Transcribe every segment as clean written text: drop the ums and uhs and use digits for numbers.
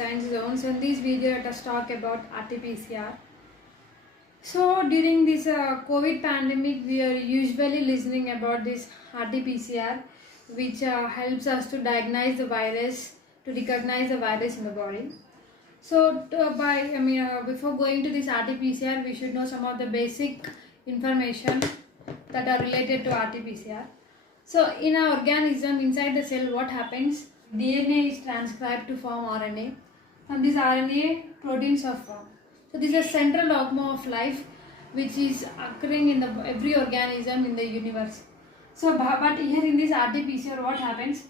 Science Zone. So in this video, let us talk about RT-PCR. So during this COVID pandemic, we are usually listening about this RT-PCR, which helps us to diagnose the virus, to recognize the virus in the body. So before going to this RT-PCR, we should know some of the basic information that are related to RT-PCR. So in our organism, inside the cell, what happens? DNA is transcribed to form RNA. From this RNA, proteins are formed. So this is a central dogma of life, which is occurring in every organism in the universe. So, but here in this RT-PCR, what happens?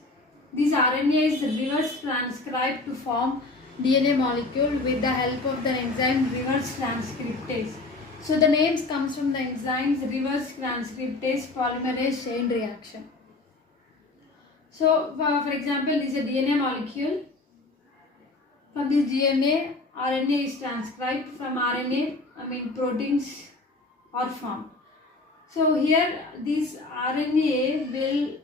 This RNA is reverse transcribed to form DNA molecule with the help of the enzyme reverse transcriptase. So the names comes from the enzymes reverse transcriptase polymerase chain reaction. So for example, this is a DNA molecule. From this DNA, RNA is transcribed. From RNA, proteins are formed. So here this RNA will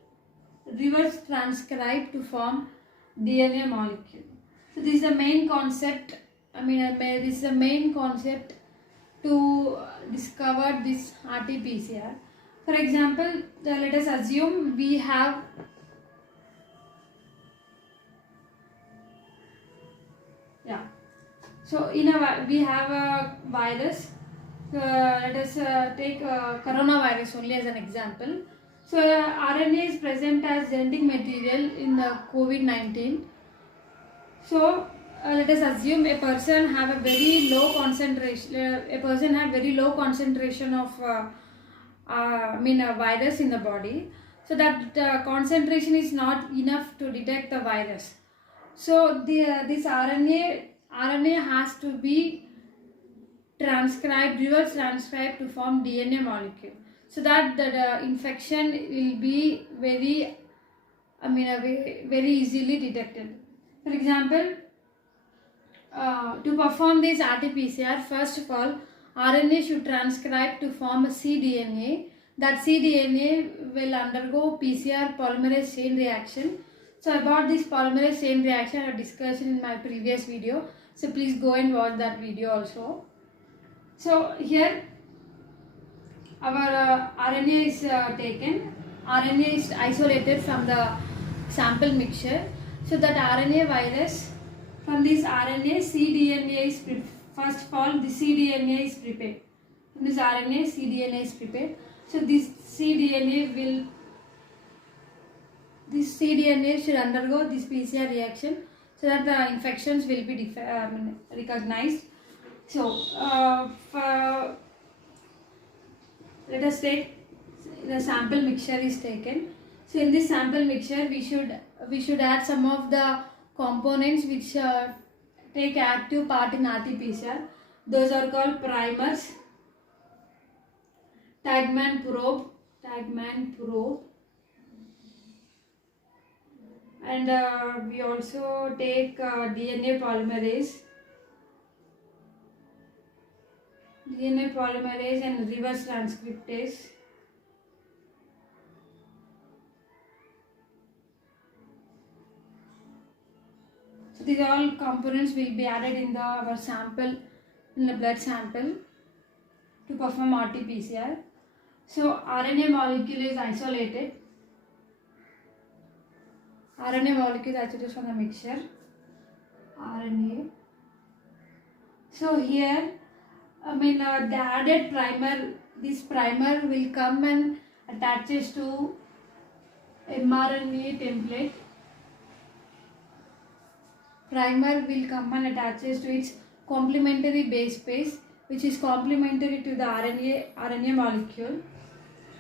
reverse transcribe to form DNA molecule. So this is the main concept. This is the main concept to discover this RT-PCR. For example, let us assume we have So we have a virus. Let us take coronavirus only as an example. So RNA is present as genetic material in the COVID-19. So let us assume a person have a very low concentration. A person have very low concentration of a virus in the body. So that concentration is not enough to detect the virus. So this RNA has to be transcribed, reverse transcribed to form DNA molecule, so that the infection will be very easily detected. For example, to perform this RT-PCR, first of all, RNA should transcribe to form a cDNA. That cDNA will undergo PCR polymerase chain reaction. So about this polymerase chain reaction, I have discussed in my previous video. So please go and watch that video also. So here our RNA is taken. RNA is isolated from the sample mixture. So that RNA virus, from this RNA, cDNA is first of all the cDNA is prepared. From this RNA, cDNA is prepared. So this cDNA should undergo this PCR reaction, so that the infections will be recognized. So let us take the sample mixture is taken. So in this sample mixture, we should add some of the components which take active part in RT-PCR. Those are called primers, Tagman probe, and we also take DNA polymerase and reverse transcriptase. So these all components will be added in our sample, in the blood sample, to perform RT-PCR. So RNA molecule is isolated. RNA molecule is isolated from the mixture. RNA. So here, the added primer, this primer will come and attaches to mRNA template. Primer will come and attaches to its complementary base pairs, which is complementary to the RNA molecule.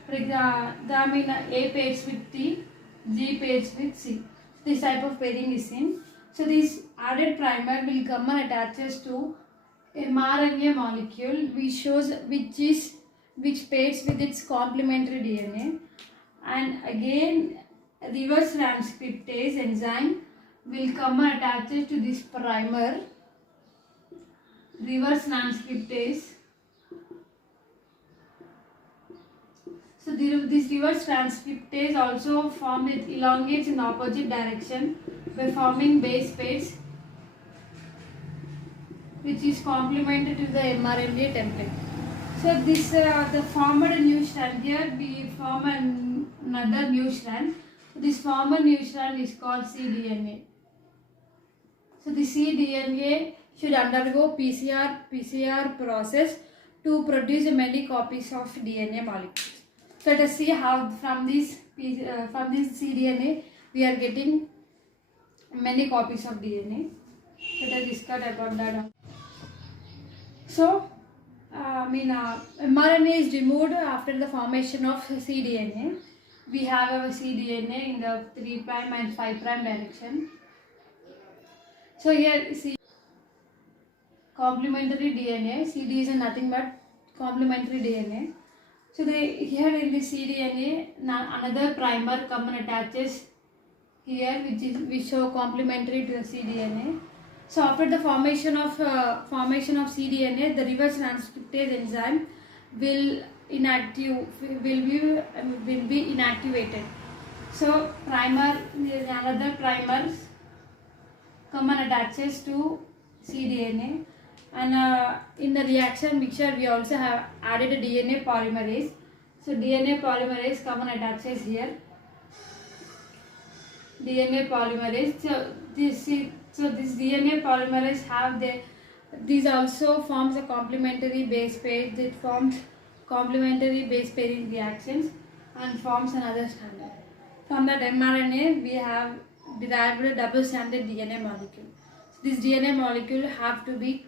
For example, A pairs with T, G pairs with C. This type of pairing is seen. So this added primer will come and attaches to mRNA molecule, which pairs with its complementary DNA, and again reverse transcriptase enzyme will come and attaches to this primer, reverse transcriptase. So this reverse transcriptase also elongates in opposite direction by forming base pairs which is complemented to the mRNA template. So this the formed new strand, here we form another new strand. This formed new strand is called cDNA. So the cDNA should undergo PCR process to produce many copies of DNA molecules. So let us see how from this cDNA we are getting many copies of DNA. Let us discuss about that. So mRNA is removed after the formation of cDNA. We have our cDNA in the 3' and 5' direction. So here see complementary DNA. CD is nothing but complementary DNA. So here in the cDNA another primer come and attaches here, which show complementary to the cDNA. So after the formation of cDNA, the reverse transcriptase enzyme will be inactivated. So another primers come and attaches to cDNA, and in the reaction mixture we also have added a DNA polymerase. So DNA polymerase come and attaches here. DNA polymerase. So this DNA polymerase these also forms a complementary base pair. It forms complementary base pairing reactions and forms another strand. From that mRNA we have derived a double-stranded DNA molecule. So this DNA molecule have to be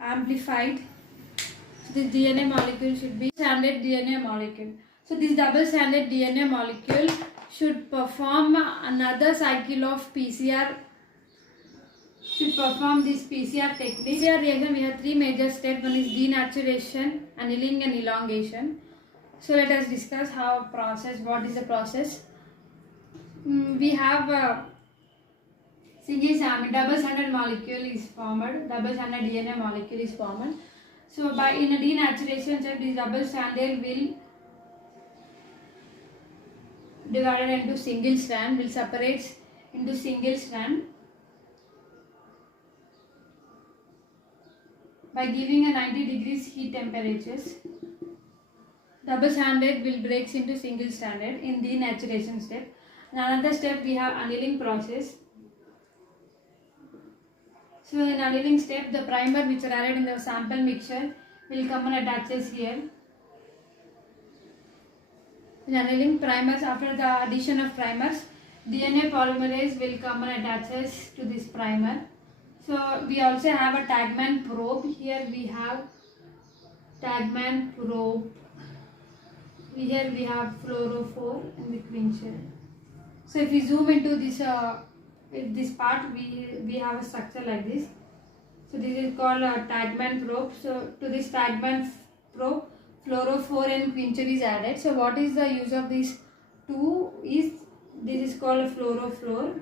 amplified. So this DNA molecule should be stranded DNA molecule. So this double-stranded DNA molecule should perform another cycle of PCR. Should perform this PCR technique. PCR reaction we have three major steps. One is denaturation, annealing, and elongation. So let us discuss what is the process. We have double-stranded molecule is formed. Double-stranded DNA molecule is formed. So in a denaturation step, this double-stranded will divided into single strand. Will separate into single strand by giving a 90 degrees heat temperatures. Double-stranded will breaks into single stranded in denaturation step. In another step we have annealing process. So in annealing step, the primer which are added in the sample mixture will come and attaches here. In annealing primers, after the addition of primers, DNA polymerase will come and attaches to this primer. So we also have a Tagman probe. Here we have Tagman probe. Here we have fluorophore and the quencher. So if we zoom into this part, we have a structure like this. So this is called a Tagman probe. So to this Tagman probe, fluorophore and quencher is added. So what is the use of these two is, this is called a fluorophore,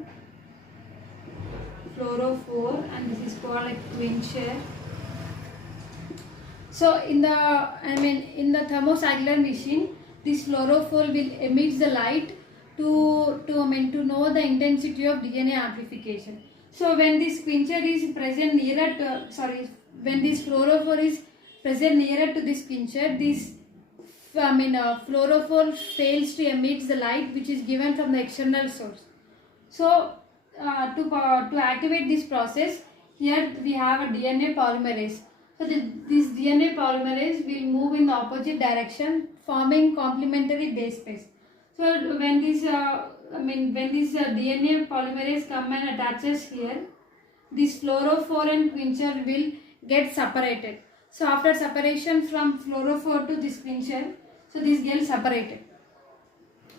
and this is called a quencher. So in the thermocycler machine, this fluorophore will emit the light to know the intensity of DNA amplification. So when this quencher is present nearer to, when this fluorophore is present nearer to this quencher, this fluorophore fails to emit the light which is given from the external source. So to activate this process, here we have a DNA polymerase. So this DNA polymerase will move in the opposite direction, forming complementary base pairs. So when this DNA polymerase come and attaches here, this fluorophore and quencher will get separated. So after separation from fluorophore to this quencher, so this gets separated.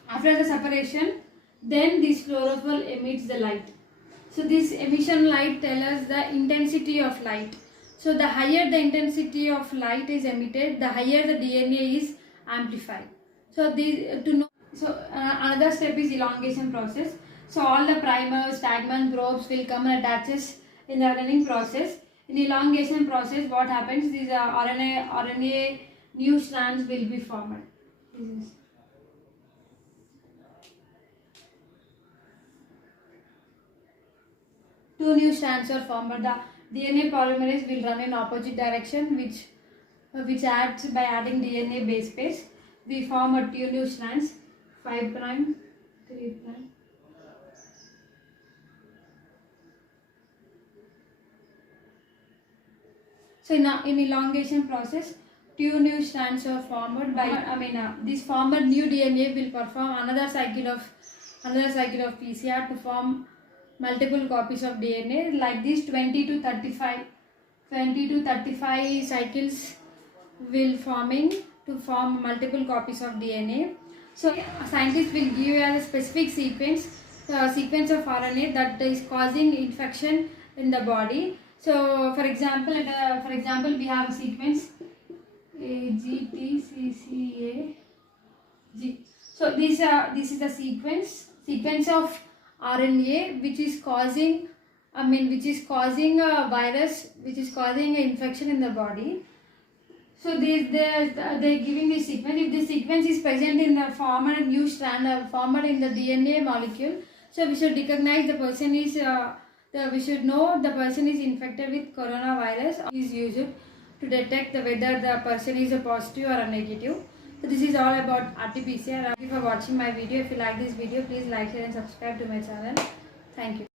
After the separation, then this fluorophore emits the light. So this emission light tells us the intensity of light. So the higher the intensity of light is emitted, the higher the DNA is amplified. So another step is elongation process. So all the primers, Tagman probes will come and attaches in the running process. In elongation process, what happens? These RNA new strands will be formed. Two new strands are formed. The DNA polymerase will run in opposite direction, which acts by adding DNA base pairs. We form a two new strands, 5 prime, 3 prime. So in elongation process, two new strands are formed by this formed new DNA will perform another cycle of PCR to form multiple copies of DNA. Like this, 20 to 35 cycles will forming to form multiple copies of DNA. So scientists will give you a specific sequence of RNA that is causing infection in the body. So for example, we have a sequence AGTCCA G. So this is the sequence of RNA which is causing a virus, which is causing an infection in the body. So they're giving this sequence. If this sequence is present in the formed new strand or formed in the DNA molecule, so we should recognize the person is we should know the person is infected with coronavirus. Is used to detect whether the person is a positive or a negative. So this is all about RT-PCR. Thank you for watching my video. If you like this video, please like, share and subscribe to my channel. Thank you.